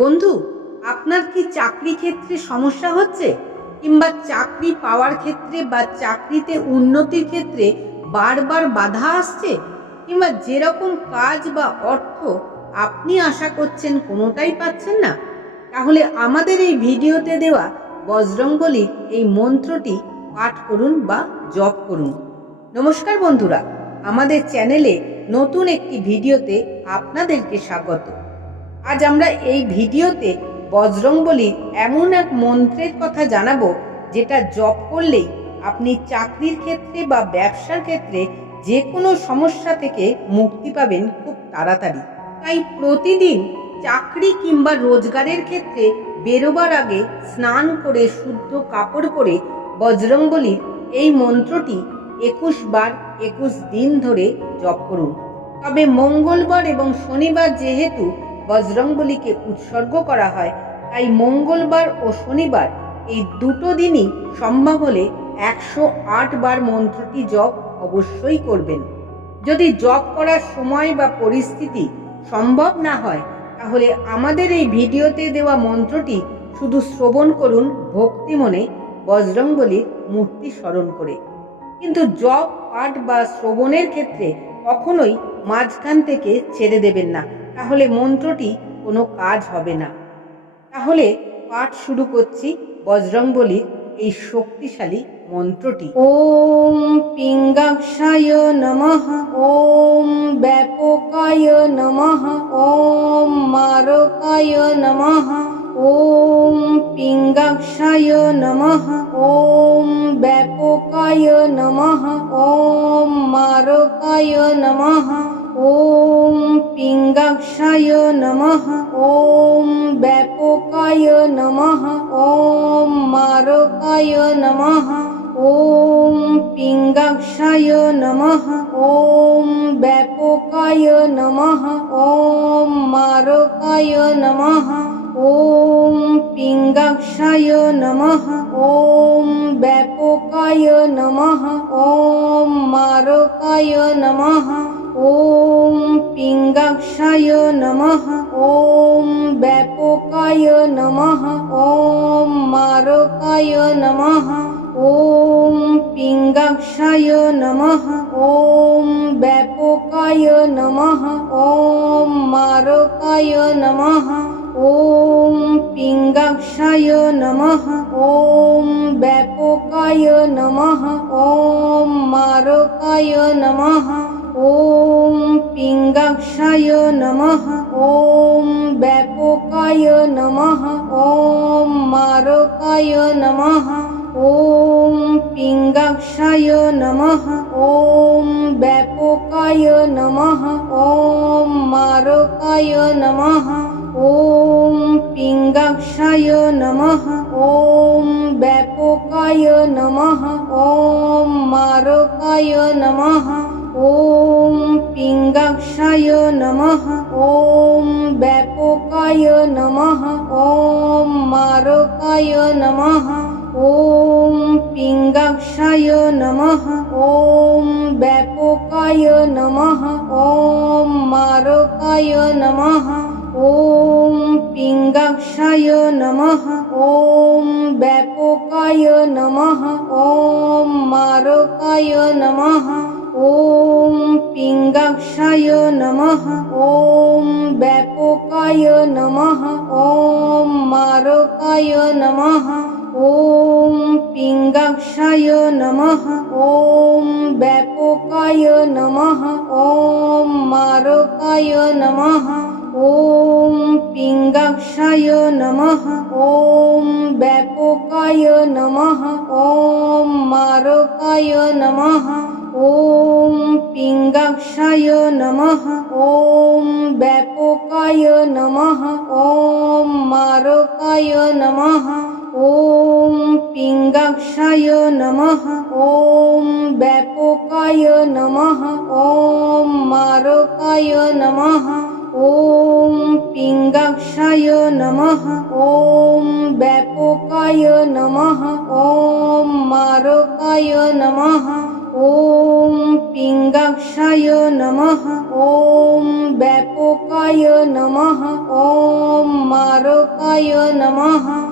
বন্ধু, আপনার কি চাকরি ক্ষেত্রে সমস্যা হচ্ছে? কিংবা চাকরি পাওয়ার ক্ষেত্রে বা চাকরিতে উন্নতির ক্ষেত্রে বারবার বাধা আসছে? কিংবা যেরকম কাজ বা অর্থ আপনি আশা করছেন কোনোটাই পাচ্ছেন না? তাহলে আমাদের এই ভিডিওতে দেওয়া বজরঙ্গলির এই মন্ত্রটি পাঠ করুন বা জপ করুন। নমস্কার বন্ধুরা, আমাদের চ্যানেলে নতুন একটি ভিডিওতে আপনাদেরকে স্বাগত। আজ আমরা এই ভিডিওতে বজরংবলির এমন এক মন্ত্রের কথা জানাব যেটা জপ করলেই আপনি চাকরির ক্ষেত্রে বা ব্যবসার ক্ষেত্রে যে কোনো সমস্যা থেকে মুক্তি পাবেন খুব তাড়াতাড়ি। তাই প্রতিদিন চাকরি কিংবা রোজগারের ক্ষেত্রে বেরোবার আগে স্নান করে শুদ্ধ কাপড় পরে বজরংবলির এই মন্ত্রটি একুশ বার একুশ দিন ধরে জপ করুন। তবে মঙ্গলবার এবং শনিবার যেহেতু বজরংবলীকে উৎসর্গ করা হয়। তাই মঙ্গলবার ও শনিবার এই দুটো দিনই সম্ভব হলে একশো আট বার মন্ত্রটি জপ অবশ্যই করবেন। যদি জপ করার সময় বা পরিস্থিতি সম্ভব না হয়, তাহলে আমাদের এই ভিডিওতে দেওয়া মন্ত্রটি শুধু শ্রবণ করুন ভক্তি মনে বজরংবলীর মূর্তি স্মরণ করে। কিন্তু জপ, পাঠ বা শ্রবণের ক্ষেত্রে কখনোই মাঝখান থেকে ছেড়ে দেবেন না। তাহলে মন্ত্রটি কোনো কাজ হবে না। তাহলে পাঠ শুরু করছি বজরংবলীর এই শক্তিশালী মন্ত্রটি। ওম পিঙ্গাক্ষায় নমঃ, ওম ব্যাপকায় নমঃ, ওম মারকায় নমঃ, ওম পিঙ্গাক্ষায় নমঃ, ওম ব্যাপকায় নমঃ, ওম মারকায় নমঃ, ওম পিঙ্গাক্ষায় নমঃ ওম ব্যাপকায় নমঃ ওম মারকায় নমঃ ওম পিঙ্গাক্ষায় নমঃ ওম ব্যাপকায় নমঃ ওম মারকায় নমঃ ওম পিঙ্গাক্ষায় নমঃ ওম ব্যাপকায় নমঃ ওম মারকায় নমঃ ওম পিঙ্গাক্ষায় নমঃ ওম ব্যাপকায় নমঃ ওম মারকায় নমঃ ওম পিঙ্গাক্ষায় নমঃ ওম ব্যাপকায় নমঃ ওম মারকায় নমঃ ওম পিঙ্গাক্ষায় নমঃ ওম ব্যাপকায় নমঃ ওম মারকায় নমঃ ওম পিঙ্গাক্ষায় নমঃ ওম ব্যাপকায় নমঃ ওম মারকায় নমঃ ওম পিঙ্গাক্ষায় নমঃ ওম ব্যাপকায় নমঃ ওম মারকায় নমঃ ওম পিঙ্গাক্ষায় নমঃ ওম ব্যাপকায় নমঃ ওম মারকায় নমঃ ওম পিঙ্গাক্ষায় নমঃ ওম ব্যাপকায় নমঃ ওম মারকায় নমঃ ওম পিঙ্গাক্ষায় নমঃ ওম ব্যাপকায় নমঃ ওম মারকায় নমঃ ওম পিঙ্গাক্ষায় নমঃ ওম ব্যাপকায় নমঃ ওম মারকায় নমঃ ওম পিঙ্গাক্ষায় নমঃ ওম ব্যাপকায় নমঃ ওম মারকায় নমঃ ওম পিঙ্গাক্ষায় নমঃ ওম ব্যাপকায় নমঃ ওম মারকায় নমঃ ওম পিঙ্গাক্ষায় নমঃ ওম ব্যাপকায় নমঃ ওম মারকায় নমঃ ওম পিঙ্গাক্ষায় নমঃ ওম ব্যাপকায় নমঃ ওম মারকায় নমঃ ওম পিঙ্গাক্ষায় নমঃ ওম ব্যাপকায় নমঃ ওম মারকায় নমঃ ॐ पिङ्गक्षय नमः ॐ वैपोोकाय नमः ॐ मारकाय नमः ॐ पिङ्गक्षय नमः ॐ वैपोकाय नमः ॐ मारकाय नमः।